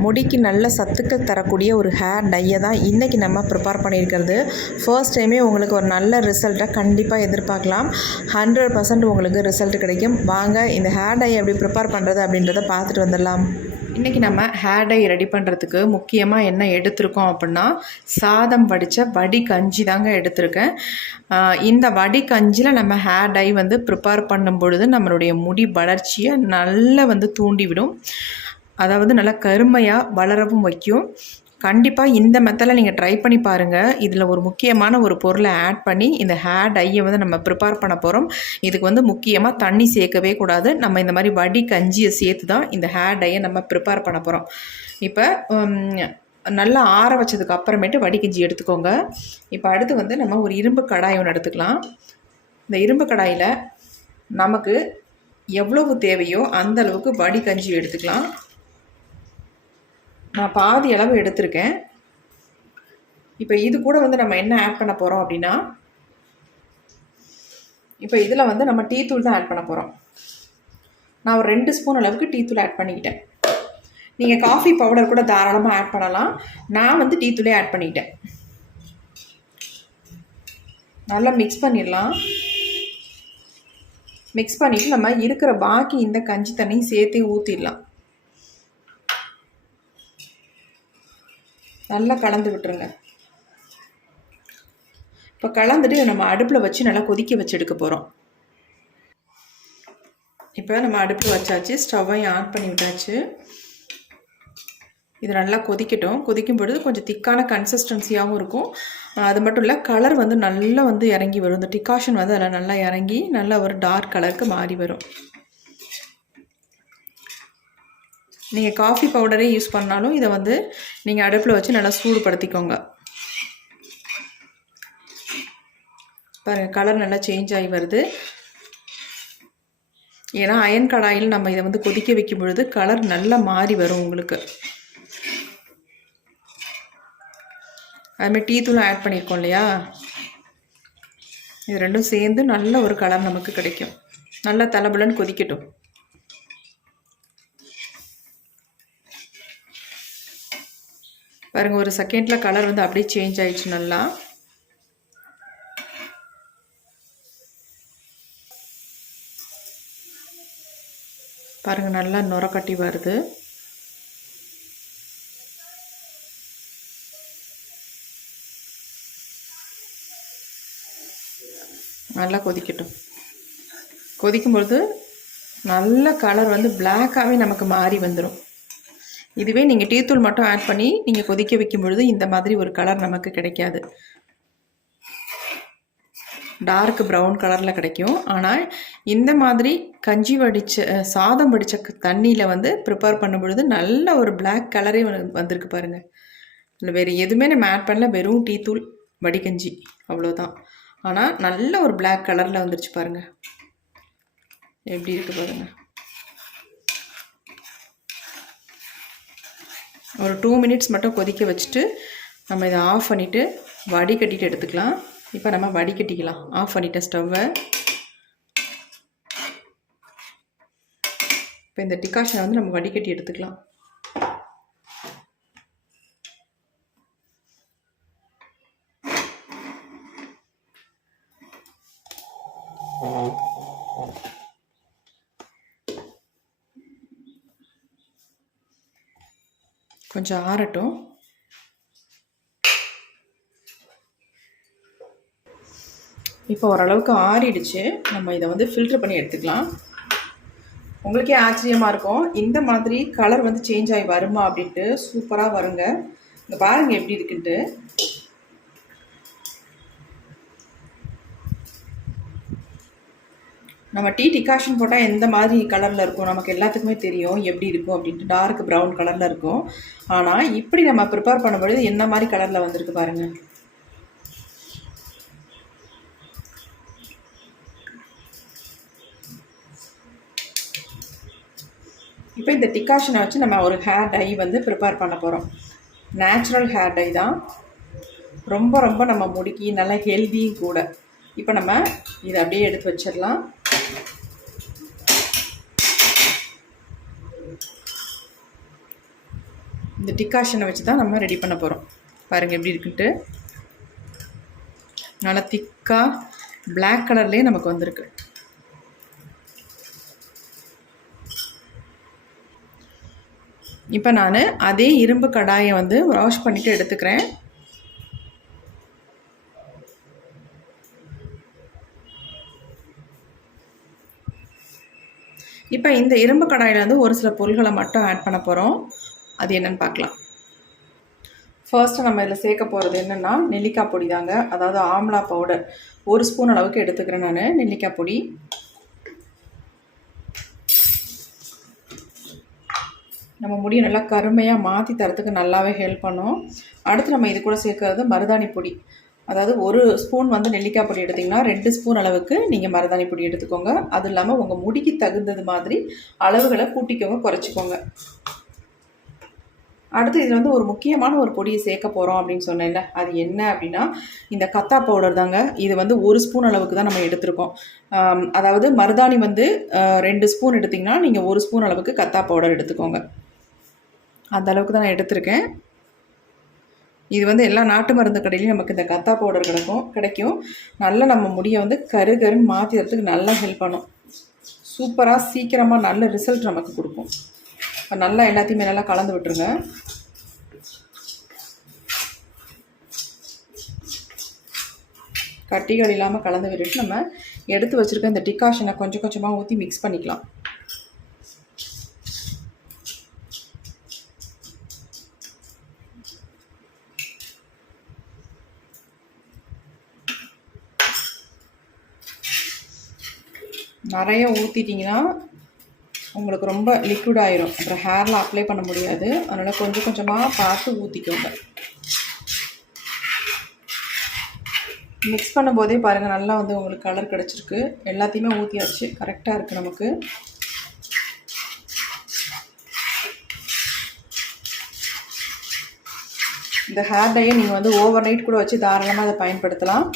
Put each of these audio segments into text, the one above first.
முடிக்கு நல்ல சத்துக்கள் தரக்கூடிய ஒரு ஹேர் டையை தான் இன்றைக்கி நம்ம ப்ரிப்பேர் பண்ணியிருக்கிறது. ஃபர்ஸ்ட் டைமே உங்களுக்கு ஒரு நல்ல ரிசல்ட்டை கண்டிப்பாக எதிர்பார்க்கலாம். ஹண்ட்ரட் பர்சன்ட் உங்களுக்கு ரிசல்ட் கிடைக்கும். வாங்க இந்த ஹேர் டை எப்படி ப்ரிப்பேர் பண்ணுறது அப்படின்றத பார்த்துட்டு வந்துடலாம். இன்றைக்கி நம்ம ஹேர் டை ரெடி பண்ணுறதுக்கு முக்கியமாக என்ன எடுத்திருக்கோம் அப்படின்னா சாதம் வடித்த வடி கஞ்சி தாங்க எடுத்திருக்கேன். இந்த வடி கஞ்சியில் நம்ம ஹேர் டை வந்து ப்ரிப்பேர் பண்ணும் பொழுது நம்மளுடைய முடி வளர்ச்சியை நல்லா வந்து தூண்டிவிடும். அதாவது நல்லா கருமையாக வளரவும் வைக்கும். கண்டிப்பாக இந்த மெத்தடில் நீங்கள் ட்ரை பண்ணி பாருங்கள் இதில் ஒரு முக்கியமான ஒரு பொருளை ஆட் பண்ணி இந்த ஹேர் டையை வந்து நம்ம ப்ரிப்பேர் பண்ண போகிறோம் இதுக்கு வந்து முக்கியமாக தண்ணி சேர்க்கவே கூடாது. நம்ம இந்த மாதிரி வடி கஞ்சியை சேர்த்து தான் இந்த ஹேர் டையை நம்ம ப்ரிப்பேர் பண்ண போகிறோம் இப்போ நல்லா ஆற வச்சதுக்கு அப்புறமேட்டு வடி கஞ்சி எடுத்துக்கோங்க. இப்போ அடுத்து வந்து நம்ம ஒரு இரும்பு கடாய் ஒன்று எடுத்துக்கலாம். இந்த இரும்பு கடாயில் நமக்கு எவ்வளவு தேவையோ அந்த அளவுக்கு வடி கஞ்சி எடுத்துக்கலாம். நான் பாதி அளவு எடுத்திருக்கேன். இப்போ இது கூட வந்து நம்ம என்ன ஆட் பண்ண போகிறோம் அப்படின்னா இப்போ இதில் வந்து நம்ம டீ தூள் தான் ஆட் பண்ண போகிறோம் நான் ஒரு ரெண்டு ஸ்பூன் அளவுக்கு டீ தூள் ஆட் பண்ணிக்கிட்டேன். நீங்கள் காஃபி பவுடர் கூட தாராளமாக ஆட் பண்ணலாம். நான் வந்து டீ தூளே ஆட் பண்ணிக்கிட்டேன். நல்லா மிக்ஸ் பண்ணிடலாம். மிக்ஸ் பண்ணிவிட்டு நம்ம இருக்கிற பாக்கி இந்த கஞ்சி தண்ணியும் சேர்த்து ஊற்றிடலாம் நல்லா கலந்து விட்டுருங்க. இப்போ கலந்துட்டு நம்ம அடுப்பில் வச்சு நல்லா கொதிக்க வச்சு எடுக்க போகிறோம் இப்போ நம்ம அடுப்பில் வச்சாச்சு ஸ்டவ்வையும் ஆன் பண்ணி விட்டாச்சு. இது நல்லா கொதிக்கட்டும். கொதிக்கும் பொழுது கொஞ்சம் திக்கான கன்சிஸ்டன்சியாகவும் இருக்கும். அது மட்டும் இல்லை கலர் வந்து நல்லா வந்து இறங்கி வரும். இந்த டிகாஷன் வந்து அதில் நல்லா இறங்கி நல்லா ஒரு டார்க் கலருக்கு மாறி வரும். நீங்கள் காஃபி பவுடரே யூஸ் பண்ணாலும் இதை வந்து நீங்கள் அடுப்பில் வச்சு நல்லா சூடுபடுத்திக்கோங்க. பாருங்கள் கலர் நல்லா சேஞ்ச் ஆகி வருது. ஏன்னா அயன் கடாயில் நம்ம இதை வந்து கொதிக்க வைக்கும் பொழுது கலர் நல்லா மாறி வரும் உங்களுக்கு. அதுமாதிரி டீ தூளும் ஆட் பண்ணியிருக்கோம் இல்லையா? இது ரெண்டும் சேர்ந்து நல்ல ஒரு கலர் நமக்கு கிடைக்கும். நல்லா தலைபலன்னு கொதிக்கட்டும். பாருங்க ஒரு செகண்டில் கலர் வந்து அப்படியே சேஞ்ச் ஆயிடுச்சு நல்லா. பாருங்க நல்லா நுர கட்டி வருது. நல்லா கொதிக்கட்டும். கொதிக்கும் பொழுது நல்ல கலர் வந்து பிளாக்காகவே நமக்கு மாறி வந்துடும் இதுவே நீங்கள் டீத்தூள் மட்டும் ஆட் பண்ணி நீங்கள் கொதிக்க வைக்கும் பொழுது இந்த மாதிரி ஒரு கலர் நமக்கு கிடைக்காது. டார்க் ப்ரௌன் கலரில் கிடைக்கும். ஆனால் இந்த மாதிரி கஞ்சி வடித்த சாதம் வடித்த தண்ணியில் வந்து ப்ரிப்பேர் பண்ணும் பொழுது நல்ல ஒரு பிளாக் கலரே வந்திருக்கு பாருங்கள் இல்லை வேறு எதுவுமே நம்ம ஆட் பண்ணல. வெறும் டீத்தூள் வடிகஞ்சி அவ்வளோதான் ஆனால் நல்ல ஒரு பிளாக் கலரில் வந்துருச்சு பாருங்கள் எப்படி இருக்குது பாருங்கள் ஒரு டூ மினிட்ஸ் மட்டும் கொதிக்க வச்சுட்டு நம்ம இதை ஆஃப் பண்ணிவிட்டு வடிகட்டிட்டு எடுத்துக்கலாம். இப்போ நம்ம வடிகட்டிக்கலாம். ஆஃப் பண்ணிட்டேன் ஸ்டவ்வை இப்போ இந்த டிகாஷனை வந்து நம்ம வடிகட்டி எடுத்துக்கலாம். கொஞ்சம் ஆறட்டும். இப்போ ஓரளவுக்கு ஆறிடுச்சு. நம்ம இதை வந்து ஃபில்டர் பண்ணி எடுத்துக்கலாம். உங்களுக்கே ஆச்சரியமாக இருக்கும். இந்த மாதிரி கலர் வந்து சேஞ்ச் ஆகி வருமா அப்படின்ட்டு சூப்பராக வருங்க. இங்கே பாருங்கள் எப்படி இருக்குன்ட்டு. நம்ம டீ டிகாஷன் போட்டால் எந்த மாதிரி கலரில் இருக்கும்? நமக்கு எல்லாத்துக்குமே தெரியும். எப்படி இருக்கும் அப்படின்ட்டு டார்க் ப்ரௌன் கலரில் இருக்கும். ஆனால் இப்படி நம்ம ப்ரிப்பேர் பண்ணும்பொழுது என்ன மாதிரி கலரில் வந்திருக்கு பாருங்கள் இப்போ இந்த டிகாஷனை வச்சு நம்ம ஒரு ஹேர் டை வந்து ப்ரிப்பேர் பண்ண போகிறோம் நேச்சுரல் ஹேர் டை தான். ரொம்ப ரொம்ப நம்ம முடிக்கி நல்லா ஹெல்தியும் கூட. இப்போ நம்ம இதை அப்படியே எடுத்து வச்சிடலாம். இந்த டிகாஷனை வச்சு தான் நம்ம ரெடி பண்ண போகிறோம் பாருங்கள் எப்படி இருக்குன்ட்டு. நல்லா திக்காக பிளாக் கலர்லேயே நமக்கு வந்திருக்கு. இப்போ நான் அதே இரும்பு கடாயை வந்து வாஷ் பண்ணிவிட்டு எடுத்துக்கிறேன். இப்போ இந்த இரும்பு கடாயில் வந்து ஒரு சில பொருள்களை மட்டும் ஆட் பண்ண போகிறோம் அது என்னென்னு பார்க்கலாம். ஃபர்ஸ்ட்டு நம்ம இதில் சேர்க்க போகிறது என்னென்னா நெல்லிக்காய் பொடி தாங்க. அதாவது ஆம்லா பவுடர் ஒரு ஸ்பூன் அளவுக்கு எடுத்துக்கிறேன் நான். நெல்லிக்காய் பொடி. நம்ம முடியை நல்லா கருமையாக மாற்றி தரத்துக்கு நல்லாவே ஹெல்ப் பண்ணும். அடுத்து நம்ம இது கூட சேர்க்கறது மருதாணி பொடி. அதாவது ஒரு ஸ்பூன் வந்து நெல்லிக்காய் பொடி எடுத்திங்கன்னா ரெண்டு ஸ்பூன் அளவுக்கு நீங்கள் மருதாணி பொடி எடுத்துக்கோங்க. அது இல்லாமல் உங்கள் முடிக்கு தகுந்தது மாதிரி அளவுகளை கூட்டிக்கோங்க குறைச்சிக்கோங்க. அடுத்து இதில் வந்து ஒரு முக்கியமான ஒரு பொடியை சேர்க்க போகிறோம் அப்படின்னு சொன்னேன்ல. அது என்ன அப்படின்னா இந்த கத்தா பவுடர் தாங்க. இது வந்து ஒரு ஸ்பூன் அளவுக்கு தான் நம்ம எடுத்திருக்கோம். அதாவது மருதாணி வந்து ரெண்டு ஸ்பூன் எடுத்திங்கன்னா நீங்கள் ஒரு ஸ்பூன் அளவுக்கு கத்தா பவுடர் எடுத்துக்கோங்க. அந்த அளவுக்கு தான் நான் எடுத்திருக்கேன். இது வந்து எல்லா நாட்டு மருந்து கடையிலையும் நமக்கு இந்த கத்தா பவுடர் கிடைக்கும் கிடைக்கும். நல்லா நம்ம முடியை வந்து கரு கருன்னு மாற்றிறதுக்கு நல்லா ஹெல்ப் பண்ணும். சூப்பராக சீக்கிரமாக நல்ல ரிசல்ட் நமக்கு கொடுக்கும். இப்போ நல்லா எல்லாத்தையுமே நல்லா கலந்து விட்டுருங்க. கட்டிகள் இல்லாமல் கலந்து விட்டுட்டு நம்ம எடுத்து வச்சுருக்க இந்த டிகாஷனை கொஞ்சம் கொஞ்சமாக ஊற்றி மிக்ஸ் பண்ணிக்கலாம். நிறைய ஊற்றிட்டிங்கன்னா உங்களுக்கு ரொம்ப லிக்விட் ஆயிரும். அப்புறம் ஹேரில் அப்ளை பண்ண முடியாது. அதனால் கொஞ்சம் கொஞ்சமாக பார்த்து ஊற்றிக்கோங்க மிக்ஸ் பண்ணும்போதே பாருங்கள் நல்லா வந்து உங்களுக்கு கலர் கிடச்சிருக்கு. எல்லாத்தையுமே ஊற்றியாச்சு கரெக்டாக இருக்குது நமக்கு. இந்த ஹேர் டையை நீங்கள் வந்து ஓவர் நைட் கூட வச்சு தாராளமாக அதை பயன்படுத்தலாம்.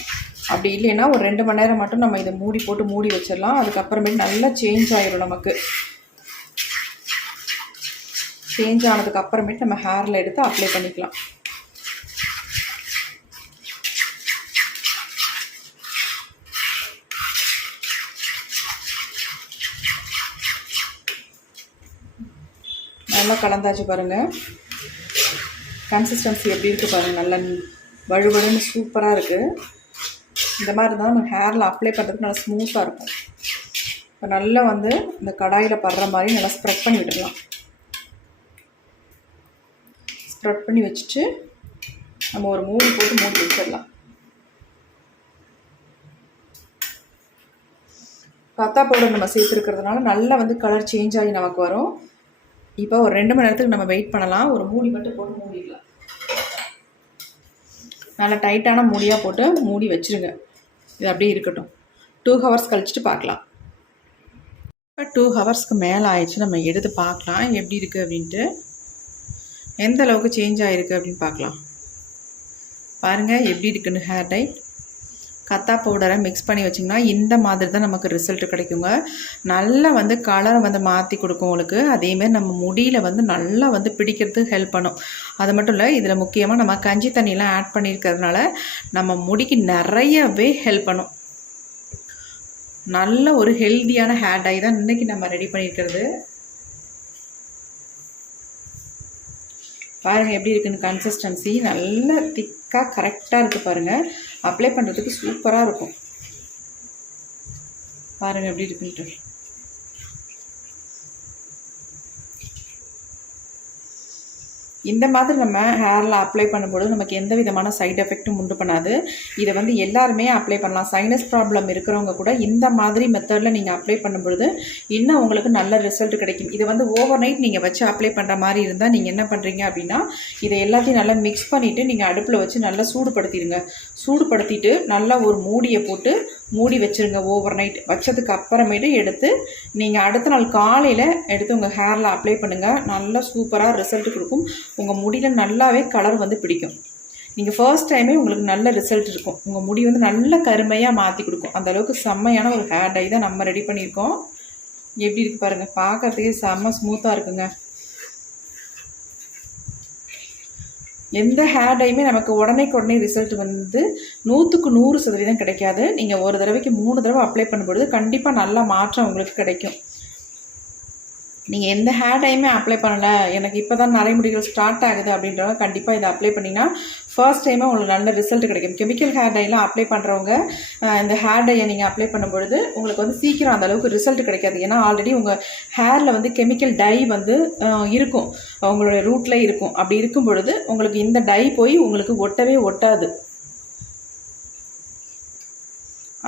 அப்படி இல்லைன்னா ஒரு ரெண்டு மணி நேரம் மட்டும் நம்ம இதை மூடி போட்டு மூடி வச்சிடலாம். அதுக்கப்புறமேட்டு நல்லா சேஞ்ச் ஆயிடும் நமக்கு. சேஞ்ச் ஆனதுக்கு அப்புறமேட்டு நம்ம ஹேரில் எடுத்து அப்ளை பண்ணிக்கலாம். நல்லா கலந்தாச்சு பாருங்கள் கன்சிஸ்டன்சி எப்படி இருக்குது பாருங்கள் நல்லா வழுவழுன்னு சூப்பராக இருக்குது இந்த மாதிரி இருந்தால் நம்ம ஹேரில் அப்ளை பண்ணுறதுக்கு நல்லா ஸ்மூத்தாக இருக்கும். இப்போ நல்லா வந்து இந்த கடாயில் படுற மாதிரி நல்லா ஸ்ப்ரெட் பண்ணி விட்டுடலாம். ஸ்ப்ரெட் பண்ணி வச்சுட்டு நம்ம ஒரு மூடி போட்டு மூடி வச்சிடலாம். கத்தா பவுடர் நம்ம சேர்த்துருக்கிறதுனால நல்லா வந்து கலர் சேஞ்ச் ஆகி நமக்கு வரும். இப்போ ஒரு ரெண்டு மணி நேரத்துக்கு நம்ம வெயிட் பண்ணலாம். ஒரு மூடி மட்டும் போட்டு மூடிடலாம். நல்லா டைட்டான மூடியாக போட்டு மூடி வச்சுருங்க. இது அப்படியே இருக்கட்டும். டூ ஹவர்ஸ் கழிச்சிட்டு பார்க்கலாம். இப்போ டூ ஹவர்ஸ்க்கு மேலே ஆயிடுச்சு. நம்ம எடுத்து பார்க்கலாம். எப்படி இருக்குது அப்படின்ட்டு. எந்த அளவுக்கு சேஞ்ச் ஆகிருக்கு அப்படின்னு பார்க்கலாம். பாருங்கள் எப்படி இருக்குன்னு ஹேர் டை கத்தா பவுடரை மிக்ஸ் பண்ணி வச்சிங்கன்னா இந்த மாதிரி தான் நமக்கு ரிசல்ட் கிடைக்குங்க. நல்லா வந்து கலரை வந்து மாற்றி கொடுக்கும் உங்களுக்கு. அதேமாரி நம்ம முடியில் வந்து நல்லா வந்து பிடிக்கிறதுக்கு ஹெல்ப் பண்ணும். அது மட்டும் இல்லை இதில் முக்கியமாக நம்ம கஞ்சி தண்ணியெலாம் ஆட் பண்ணியிருக்கிறதுனால நம்ம முடிக்கு நிறையவே ஹெல்ப் பண்ணும். நல்ல ஒரு ஹெல்த்தியான ஹேர் டை தான் இன்றைக்கி நம்ம ரெடி பண்ணியிருக்கிறது. பாருங்கள் எப்படி இருக்குன்னு கன்சிஸ்டன்சி நல்ல திக்காக கரெக்டாக இருக்குது பாருங்கள் அப்ளை பண்ணுறதுக்கு சூப்பராக இருக்கும். பாருங்கள் எப்படி இருக்குன்ட்டு. இந்த மாதிரி நம்ம ஹேரில் அப்ளை பண்ணும்போது நமக்கு எந்த விதமான சைட் எஃபெக்ட்டும் உண்டு பண்ணாது. இதை வந்து எல்லாருமே அப்ளை பண்ணலாம். சைனஸ் ப்ராப்ளம் இருக்கிறவங்க கூட இந்த மாதிரி மெத்தடில் நீங்கள் அப்ளை பண்ணும்பொழுது இன்னும் உங்களுக்கு நல்ல ரிசல்ட் கிடைக்கும். இதை வந்து ஓவர் நைட் நீங்கள் வச்சு அப்ளை பண்ணுற மாதிரி இருந்தால் நீங்கள் என்ன பண்ணுறீங்க அப்படின்னா இதை எல்லாத்தையும் நல்லா மிக்ஸ் பண்ணிவிட்டு நீங்கள் அடுப்பில் வச்சு நல்லா சூடுபடுத்திடுங்க. சூடுபடுத்திட்டு நல்லா ஒரு மூடியை போட்டு மூடி வச்சுருங்க ஓவர் நைட் வச்சதுக்கு அப்புறமேட்டு எடுத்து நீங்கள் அடுத்த நாள் காலையில் எடுத்து உங்கள் ஹேரில் அப்ளை பண்ணுங்கள் நல்லா சூப்பராக ரிசல்ட் கொடுக்கும். உங்கள் முடியில் நல்லாவே கலர் வந்து பிடிக்கும். நீங்கள் ஃபர்ஸ்ட் டைமே உங்களுக்கு நல்ல ரிசல்ட் இருக்கும். உங்கள் முடி வந்து நல்ல கருமையாக மாற்றி கொடுக்கும். அந்தளவுக்கு செம்மையான ஒரு ஹேர் டை தான் நம்ம ரெடி பண்ணியிருக்கோம். எப்படி இருக்குது பாருங்கள் பார்க்குறதுக்கே செம்ம ஸ்மூத்தாக இருக்குங்க. எந்த ஹேர் டைமே நமக்கு உடனே உடனே ரிசல்ட் வந்து நூற்றுக்கு நூறு சதவீதம் கிடைக்காது. நீங்கள் ஒரு தடவைக்கு மூணு தடவை அப்ளை பண்ணும்பொழுது கண்டிப்பாக நல்ல மாற்றம் உங்களுக்கு கிடைக்கும். நீங்கள் எந்த ஹேர் டைமே அப்ளை பண்ணலை. எனக்கு இப்போ தான் நரைமுடிகள் ஸ்டார்ட் ஆகுது அப்படின்றவங்க கண்டிப்பாக இதை அப்ளை பண்ணிங்கன்னா ஃபர்ஸ்ட் டைமே உங்களுக்கு நல்ல ரிசல்ட் கிடைக்கும். கெமிக்கல் ஹேர் டைலாம் அப்ளை பண்ணுறவங்க இந்த ஹேர் டையை நீங்கள் அப்ளை பண்ணும்பொழுது உங்களுக்கு வந்து சீக்கிரம் அந்த அளவுக்கு ரிசல்ட் கிடைக்காது. ஏன்னா ஆல்ரெடி உங்கள் ஹேரில் வந்து கெமிக்கல் டை வந்து இருக்கும். உங்களுடைய ரூட்டில் இருக்கும். அப்படி இருக்கும் பொழுது உங்களுக்கு இந்த டை போய் உங்களுக்கு ஒட்டவே ஒட்டாது.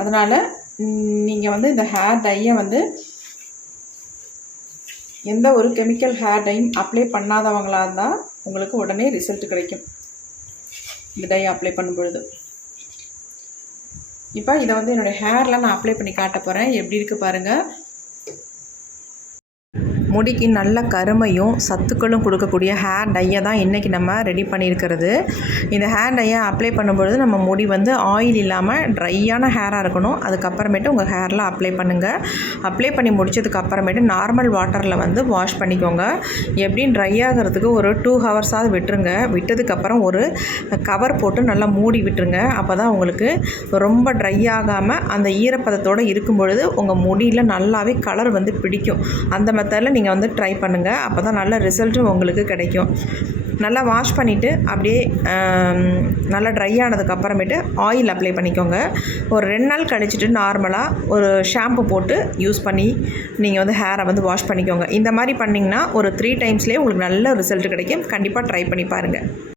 அதனால் நீங்கள் வந்து இந்த ஹேர் டையை வந்து எந்த ஒரு கெமிக்கல் ஹேர் டையும் அப்ளை பண்ணாதவங்களாக இருந்தால் உங்களுக்கு உடனே ரிசல்ட் கிடைக்கும். இந்த டை அப்ளை பண்ணும்பொழுது. இப்போ இதை வந்து என்னுடைய ஹேரில் நான் அப்ளை பண்ணி காட்ட போகிறேன் எப்படி இருக்குது பாருங்கள் முடிக்கு நல்ல கருமையும் சத்துக்களும் கொடுக்கக்கூடிய ஹேர் டையை தான் இன்றைக்கி நம்ம ரெடி பண்ணியிருக்கிறது. இந்த ஹேர் டையை அப்ளை பண்ணும்பொழுது நம்ம முடி வந்து ஆயில் இல்லாமல் ட்ரையான ஹேராக இருக்கணும். அதுக்கப்புறமேட்டு உங்கள் ஹேரில் அப்ளை பண்ணுங்கள் அப்ளை பண்ணி முடிச்சதுக்கு அப்புறமேட்டு நார்மல் வாட்டரில் வந்து வாஷ் பண்ணிக்கோங்க. எப்படியும் ட்ரை ஆகிறதுக்கு ஒரு டூ ஹவர்ஸாவது விட்டுருங்க. விட்டதுக்கப்புறம் ஒரு கவர் போட்டு நல்லா மூடி விட்டுருங்க. அப்போ தான் உங்களுக்கு ரொம்ப ட்ரை ஆகாமல் அந்த ஈரப்பதத்தோடு இருக்கும் பொழுது உங்கள் முடியில் நல்லாவே கலர் வந்து பிடிக்கும். அந்த மெத்தடில் நீங்கள் வந்து ட்ரை பண்ணுங்கள் அப்போ தான் நல்ல ரிசல்ட்டும் உங்களுக்கு கிடைக்கும். நல்லா வாஷ் பண்ணிவிட்டு அப்படியே நல்லா ட்ரை ஆனதுக்கு அப்புறமேட்டு ஆயில் அப்ளை பண்ணிக்கோங்க. ஒரு ரெண்டு நாள் கழிச்சிட்டு நார்மலாக ஒரு ஷாம்பு போட்டு யூஸ் பண்ணி நீங்கள் வந்து ஹேரை வந்து வாஷ் பண்ணிக்கோங்க. இந்த மாதிரி பண்ணிங்கன்னா ஒரு த்ரீ டைம்ஸ்லேயே உங்களுக்கு நல்ல ரிசல்ட் கிடைக்கும். கண்டிப்பாக ட்ரை பண்ணி பாருங்கள்